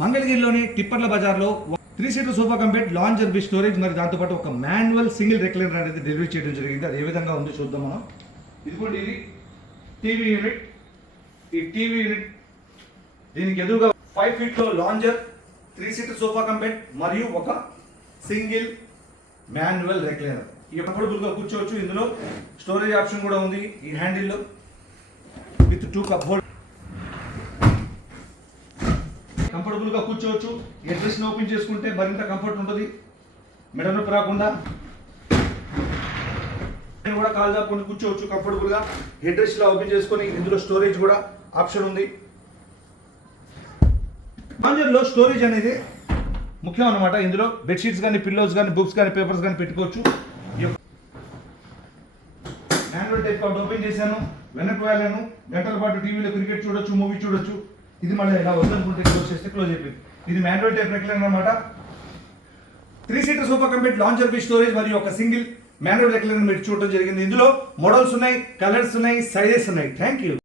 మంగళగిరిలోని టిప్పర్ల బజార్లో 3 seater sofa cum bed lounger with storage మరి దాంతోపాటు ఒక మాన్యువల్ సింగిల్ రెక్లైనర్ అనేది డెలివరీ చేయడం జరిగింది. అది ఏ విధంగా ఉందో చూద్దాం మనం. ఇదిగోండి, ఇది టీవీ యూనిట్. ఈ టీవీ యూనిట్ దీనికి ఎదురుగా 5 ఫీట్లో lounger, 3 seater sofa cum bed మరియు ఒక సింగిల్ మాన్యువల్ రెక్లైనర్. ఈ కంఫర్టబుల్గా కూర్చోవచ్చు. ఇందులో స్టోరేజ్ ఆప్షన్ కూడా ఉంది ఈ హ్యాండిల్లో విత్ 2 కప్ హోల్డర్. కంఫర్టబుల్గా కూర్చోవచ్చు. ఈ డ్రెస్ని ఓపెన్ చేసుకుంటే మరింత కంఫర్ట్ ఉంటుంది, మెడ నొప్పి రాకుండా. నేను కూడా కాల్ జాపుకొని కూర్చోవచ్చు కంఫర్టబుల్గా. హెడ్ రెస్ట్ ఇలా ఓపెన్ చేసుకొని ఇందులో స్టోరేజ్ కూడా ఆప్షన్ ఉంది. లాంజర్లో స్టోరేజ్ అనేది ముఖ్యం అన్నమాట. ఇందులో బెడ్షీట్స్ కానీ, పిల్లోస్ కానీ, బుక్స్ కానీ, పేపర్స్ కానీ పెట్టుకోవచ్చు. మాన్యువల్ టైప్ కాబట్టి ఓపెన్ చేశాను, వెనక్కి వెళ్ళాను, గంటల పాటు టీవీలో క్రికెట్ చూడొచ్చు, మూవీ చూడొచ్చు. ఇది మళ్ళీ ఇలా వద్దనుకుంటే క్లోజ్ చేస్తే క్లోజ్ అయిపోయింది. ఇది మాన్యువల్ టైప్ రెక్లైనర్ అనమాట. 3 seater sofa cum bed lounger with storage మరియు ఒక సింగిల్ మాన్యువల్ రెక్లైనర్ మీరు చూడడం జరిగింది. ఇందులో మోడల్స్ ఉన్నాయి, కలర్స్ ఉన్నాయి, సైజెస్ ఉన్నాయి. Thank you.